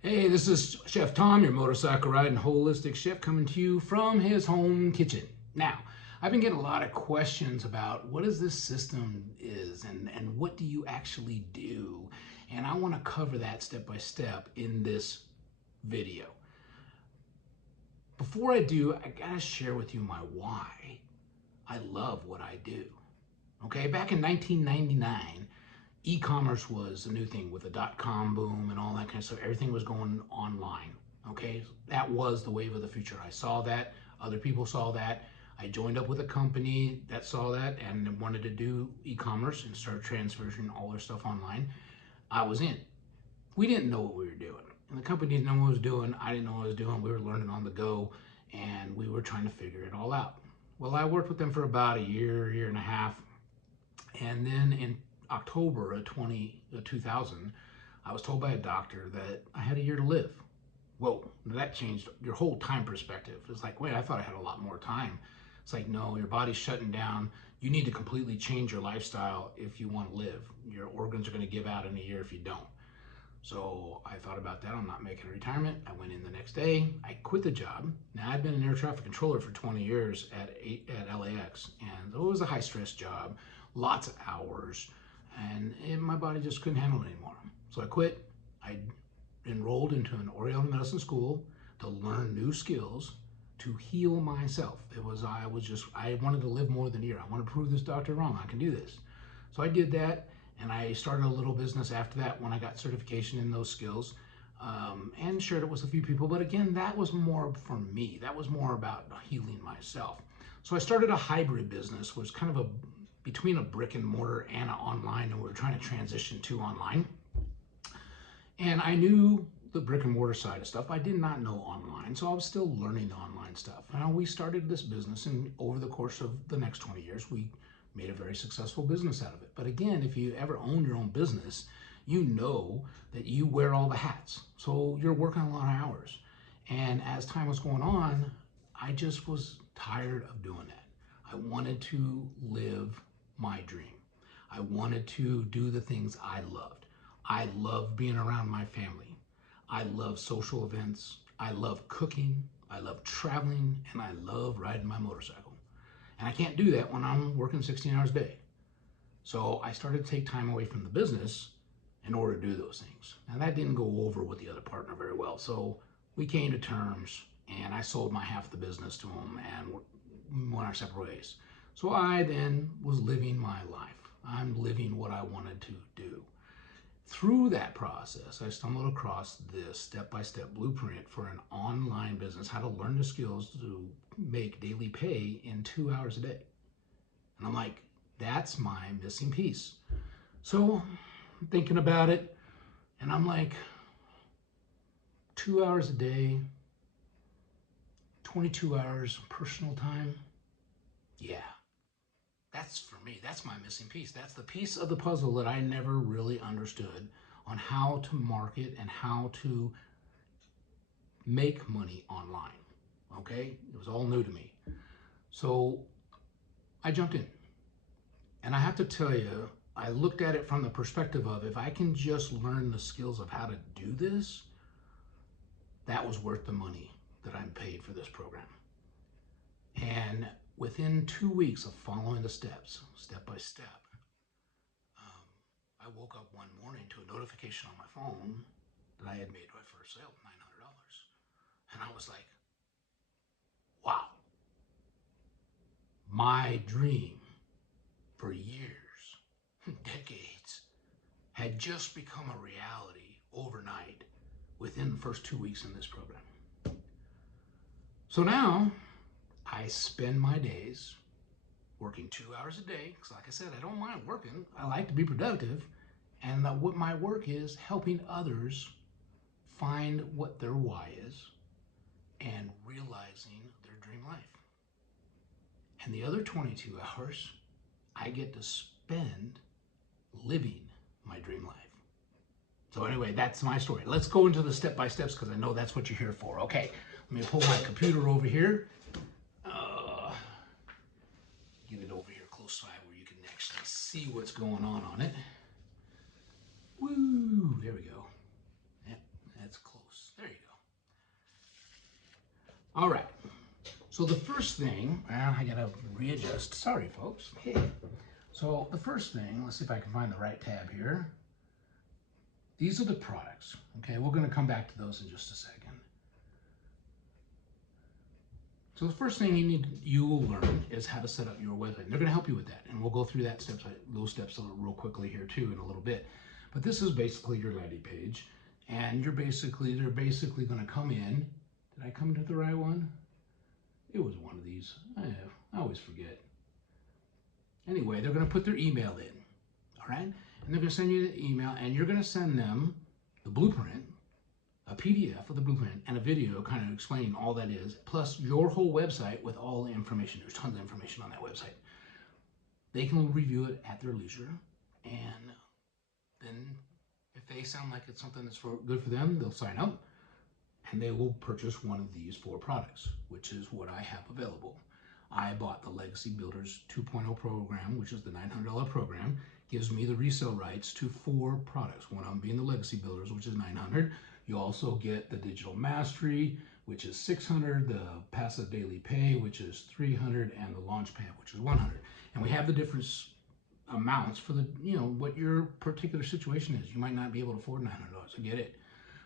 Hey, this is Chef Tom, your motorcycle riding holistic chef, coming to you from his home kitchen. Now, I've been getting a lot of questions about what is this system is and what do you actually do? And I want to cover that step by step in this video. Before I do, I gotta share with you my why I love what I do. Okay, back in 1999, e-commerce was a new thing with the dot-com boom and all that kind of stuff. Everything was going online. Okay, that was the wave of the future. I saw that. Other people saw that. I joined up with a company that saw that and wanted to do e-commerce and start transferring all their stuff online. I was in. We didn't know what we were doing. And the company didn't know what it was doing. I didn't know what I was doing. We were learning on the go and we were trying to figure it all out. Well, I worked with them for about a year and a half. And then in October of 2000, I was told by a doctor that I had a year to live. Whoa, that changed your whole time perspective. It's like, wait, I thought I had a lot more time. It's like, no, your body's shutting down. You need to completely change your lifestyle if you want to live. Your organs are going to give out in a year if you don't. So I thought about that. I'm not making a retirement. I went in the next day. I quit the job. Now I'd been an air traffic controller for 20 years at LAX, and it was a high stress job, lots of hours, and my body just couldn't handle it anymore. So I quit. I enrolled into an Oriental medicine school to learn new skills to heal myself. I wanted to live more than a year. I want to prove this doctor wrong. I can do this. So I did that. And I started a little business after that when I got certification in those skills, and shared it with a few people. But again, that was more for me. That was more about healing myself. So I started a hybrid business, was kind of a between a brick and mortar and an online, and we were trying to transition to online. And I knew the brick and mortar side of stuff. I did not know online, so I was still learning the online stuff. Now we started this business, and over the course of the next 20 years, we made a very successful business out of it. But again, if you ever own your own business, you know that you wear all the hats. So you're working a lot of hours. And as time was going on, I just was tired of doing that. I wanted to live my dream. I wanted to do the things I loved. I love being around my family. I love social events. I love cooking. I love traveling, and I love riding my motorcycle. And I can't do that when I'm working 16 hours a day. So I started to take time away from the business in order to do those things. Now that didn't go over with the other partner very well. So we came to terms, and I sold my half of the business to him and went our separate ways. So I then was living my life. I'm living what I wanted to do. Through that process, I stumbled across this step-by-step blueprint for an online business, how to learn the skills to make daily pay in 2 hours a day. And I'm like, that's my missing piece. So I'm thinking about it, and I'm like, 2 hours a day, 22 hours personal time. Yeah, that's for me. That's my missing piece. That's the piece of the puzzle that I never really understood on how to market and how to make money online. Okay? It was all new to me. So I jumped in. And I have to tell you, I looked at it from the perspective of if I can just learn the skills of how to do this, that was worth the money that I'm paid for this program. And within 2 weeks of following the steps, step by step, I woke up one morning to a notification on my phone that I had made my first sale, $900. And I was like, wow, my dream for years, decades, had just become a reality overnight within the first 2 weeks in this program. So now I spend my days working 2 hours a day, because like I said, I don't mind working. I like to be productive. And what my work is, helping others find what their why is and realizing their dream life. And the other 22 hours, I get to spend living my dream life. So anyway, that's my story. Let's go into the step-by-steps because I know that's what you're here for. Okay, let me pull my computer over here. Get it over here close by where you can actually see what's going on it. Woo, there we go. Yep, that's close. All right. So the first thing, I gotta readjust. Sorry, folks. So the first thing, let's see if I can find the right tab here. These are the products. Okay, we're gonna come back to those in just a second. So the first thing you will learn is how to set up your website. They're gonna help you with that, and we'll go through those steps real quickly here too in a little bit. But this is basically your landing page, and they're basically gonna come in. Did I come to the right one? It was one of these. I always forget. Anyway, they're going to put their email in, all right? And they're going to send you the email, and you're going to send them the blueprint, a PDF of the blueprint, and a video kind of explaining all that is, plus your whole website with all the information. There's tons of information on that website. They can review it at their leisure, and then if they sound like it's something that's good for them, they'll sign up, and they will purchase one of these 4 products, which is what I have available. I bought the Legacy Builders 2.0 program, which is the $900 program. Gives me the resale rights to 4 products, one of them being the Legacy Builders, which is $900. You also get the Digital Mastery, which is $600, the Passive Daily Pay, which is $300, and the Launchpad, which is $100. And we have the different amounts for the, what your particular situation is. You might not be able to afford $900, I get it.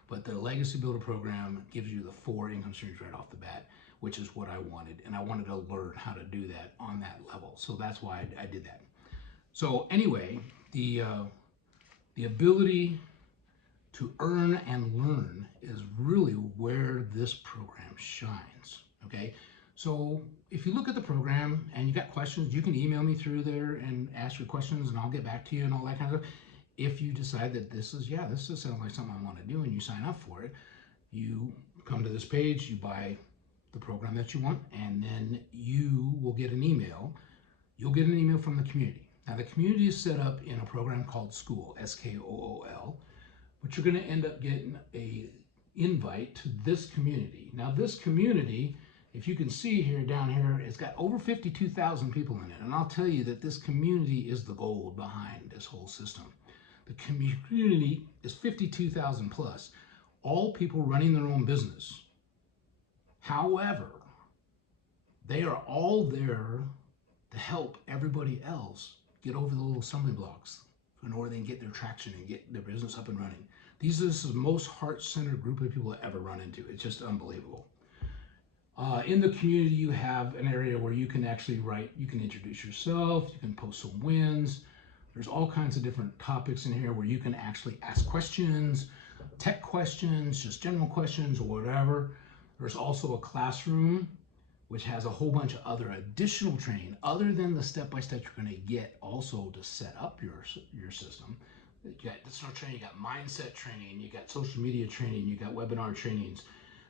But the Legacy Builder program gives you the 4 income streams right off the bat, which is what I wanted. And I wanted to learn how to do that on that level. So that's why I did that. So anyway, the ability to earn and learn is really where this program shines, okay? So if you look at the program and you got questions, you can email me through there and ask your questions and I'll get back to you and all that kind of stuff. If you decide that this just sounds like something I want to do and you sign up for it, you come to this page, you buy the program that you want, and then you will get an email. You'll get an email from the community. Now the community is set up in a program called School, S-K-O-O-L, but you're going to end up getting a invite to this community. Now this community, if you can see here down here, it's got over 52,000 people in it, and I'll tell you that this community is the gold behind this whole system. The community is 52,000 plus, all people running their own business. However, they are all there to help everybody else get over the little stumbling blocks in order they can get their traction and get their business up and running. This is the most heart-centered group of people I ever run into. It's just unbelievable. In the community, you have an area where you can actually write, you can introduce yourself, you can post some wins. There's all kinds of different topics in here where you can actually ask questions, tech questions, just general questions or whatever. There's also a classroom which has a whole bunch of other additional training other than the step-by-step you're going to get also to set up your system. You got additional training, you got mindset training, you got social media training, you got webinar trainings.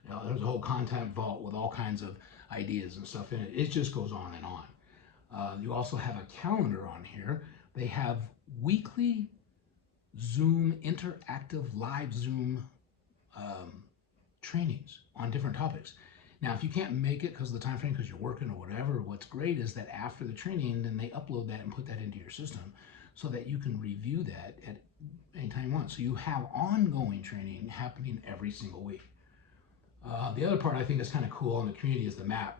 There's a whole content vault with all kinds of ideas and stuff in it. It just goes on and on. You also have a calendar on here. They have weekly Zoom, interactive live Zoom trainings on different topics. Now, if you can't make it because of the time frame, because you're working or whatever, what's great is that after the training, then they upload that and put that into your system so that you can review that at any time you want. So you have ongoing training happening every single week. The other part I think is kind of cool in the community is the map.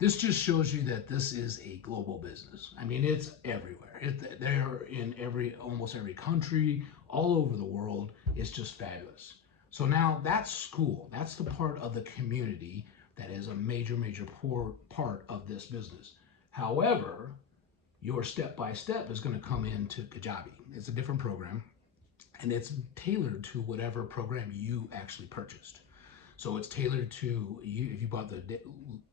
This just shows you that this is a global business. I mean, it's everywhere. They're in almost every country, all over the world. It's just fabulous. So now that's school. That's the part of the community that is a major, major part of this business. However, your step-by-step is going to come into Kajabi. It's a different program, and it's tailored to whatever program you actually purchased. So it's tailored to you. If you bought the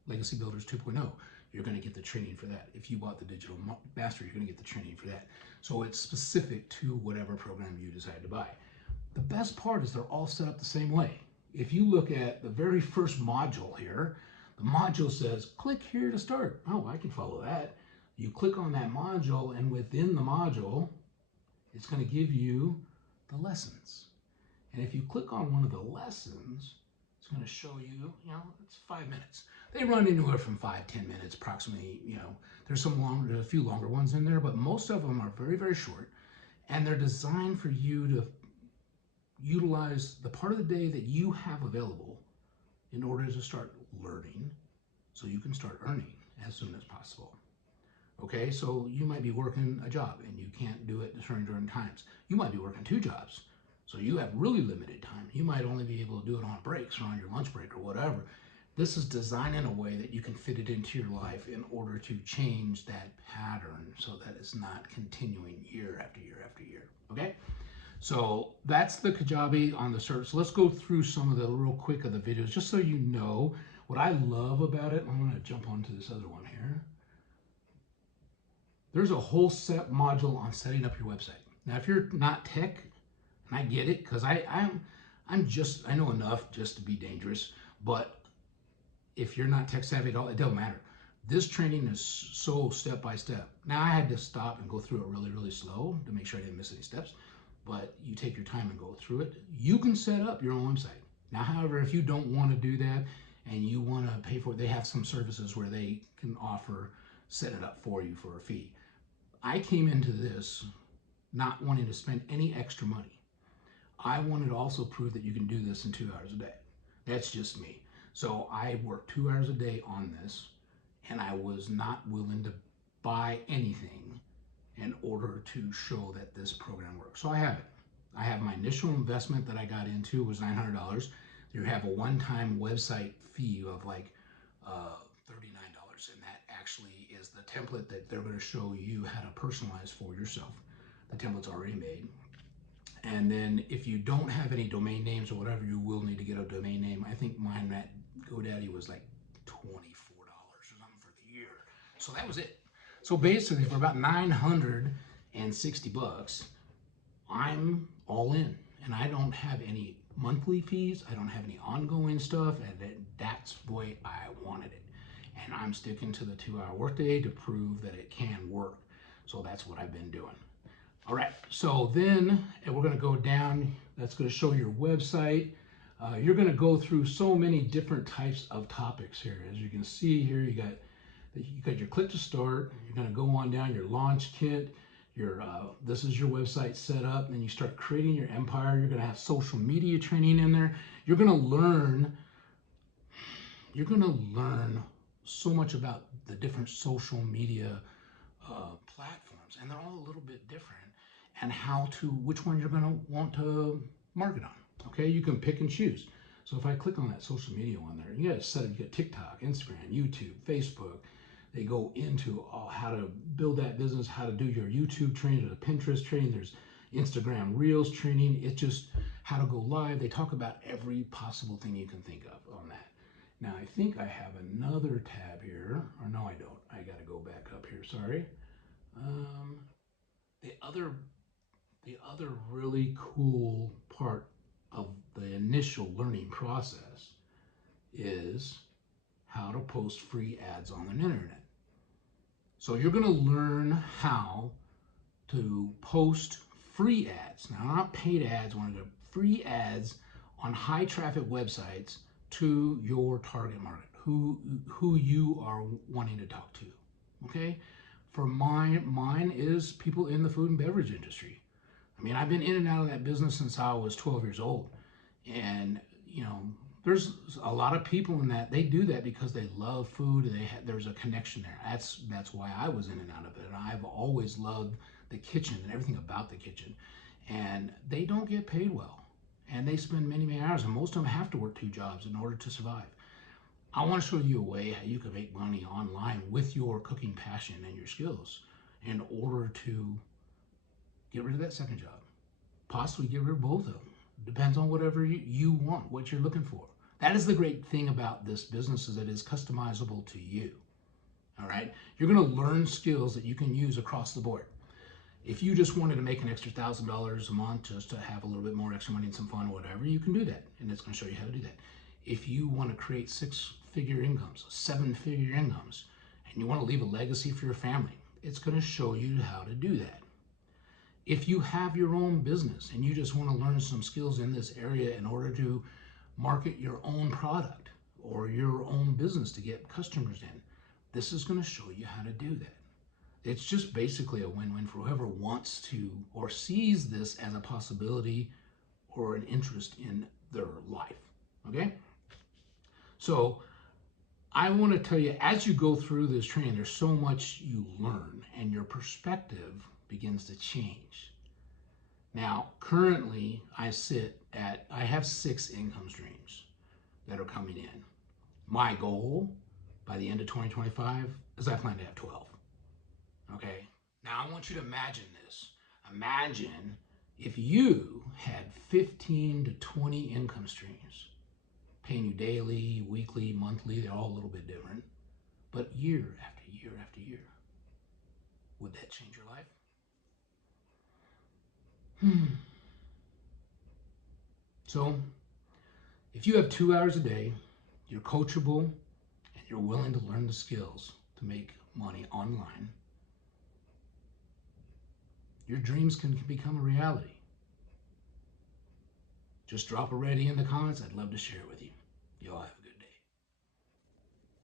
Legacy Builders 2.0, you're going to get the training for that. If you bought the Digital Mastery, you're going to get the training for that. So it's specific to whatever program you decide to buy. The best part is they're all set up the same way. If you look at the very first module here, the module says, click here to start. Oh, I can follow that. You click on that module, and within the module, it's going to give you the lessons. And if you click on one of the lessons, it's going to show you, it's 5 minutes. They run anywhere from 5-10 minutes approximately. There's a few longer ones in there, but most of them are very, very short. And they're designed for you to utilize the part of the day that you have available in order to start learning so you can start earning as soon as possible. Okay, so you might be working a job and you can't do it during times. You might be working 2 jobs, so you have really limited time. You might only be able to do it on breaks or on your lunch break or whatever. This is designed in a way that you can fit it into your life in order to change that pattern so that it's not continuing year after year after year. Okay? So that's the Kajabi on the search. So let's go through some of the real quick of the videos just so you know what I love about it. I'm going to jump onto this other one here. There's a whole set module on setting up your website. Now, if you're not tech, and I get it, because I know enough just to be dangerous, but if you're not tech savvy at all, it doesn't matter. This training is so step by step. Now, I had to stop and go through it really, really slow to make sure I didn't miss any steps, but you take your time and go through it. You can set up your own website. Now, however, if you don't want to do that and you want to pay for it, they have some services where they can offer set it up for you for a fee. I came into this not wanting to spend any extra money. I wanted to also prove that you can do this in 2 hours a day. That's just me. So I worked 2 hours a day on this, and I was not willing to buy anything in order to show that this program works. So I have it. I have my initial investment that I got into was $900. You have a one-time website fee of like $39, and that actually is the template that they're going to show you how to personalize for yourself. The template's already made. And then if you don't have any domain names or whatever, you will need to get a domain name. I think mine at GoDaddy was like $24 or something for the year. So that was it. So basically for about 960 bucks, I'm all in, and I don't have any monthly fees. I don't have any ongoing stuff, and that's the way I wanted it. And I'm sticking to the 2-hour workday to prove that it can work. So that's what I've been doing. All right, so then we're going to go down. That's going to show your website. You're going to go through so many different types of topics here. As you can see here, you got your click to start. You're going to go on down your launch kit. This is your website set up, and then you start creating your empire. You're going to have social media training in there. You're going to learn so much about the different social media platforms, and they're all a little bit different, and which one you're going to want to market on. Okay, you can pick and choose. So if I click on that social media one there, you got TikTok, Instagram, YouTube, Facebook. They go into how to build that business, how to do your YouTube training, the Pinterest training. There's Instagram Reels training. It's just how to go live. They talk about every possible thing you can think of on that. Now, I think I have another tab here, or no, I don't. I got to go back up here. Sorry. The other really cool part of the initial learning process is how to post free ads on the internet. So you're going to learn how to post free ads. Now, not paid ads, one of the free ads on high traffic websites to your target market, who you are wanting to talk to. Okay? For mine is people in the food and beverage industry. I mean, I've been in and out of that business since I was 12 years old. And, there's a lot of people in that, they do that because they love food. There's a connection there. That's why I was in and out of it. And I've always loved the kitchen and everything about the kitchen. And they don't get paid well. And they spend many, many hours. And most of them have to work 2 jobs in order to survive. I want to show you a way how you can make money online with your cooking passion and your skills in order to get rid of that second job. Possibly get rid of both of them. Depends on whatever you want, what you're looking for. That is the great thing about this business, is that it is customizable to you. All right? You're going to learn skills that you can use across the board. If you just wanted to make an extra $1,000 a month just to have a little bit more extra money and some fun or whatever, you can do that. And it's going to show you how to do that. If you want to create 6-figure incomes, 7-figure incomes, and you want to leave a legacy for your family, it's going to show you how to do that. If you have your own business and you just want to learn some skills in this area in order to market your own product or your own business to get customers in, this is going to show you how to do that. It's just basically a win-win for whoever wants to or sees this as a possibility or an interest in their life. Okay? So I want to tell you, as you go through this training, there's so much you learn and your perspective begins to change. Now, currently, I have 6 income streams that are coming in. My goal by the end of 2025 is I plan to have 12. Okay? Now, I want you to imagine this. Imagine if you had 15 to 20 income streams paying you daily, weekly, monthly, they're all a little bit different, but year after year after year. Would that change your life? So, if you have 2 hours a day, you're coachable, and you're willing to learn the skills to make money online, your dreams can become a reality. Just drop a ready in the comments. I'd love to share it with you. Y'all have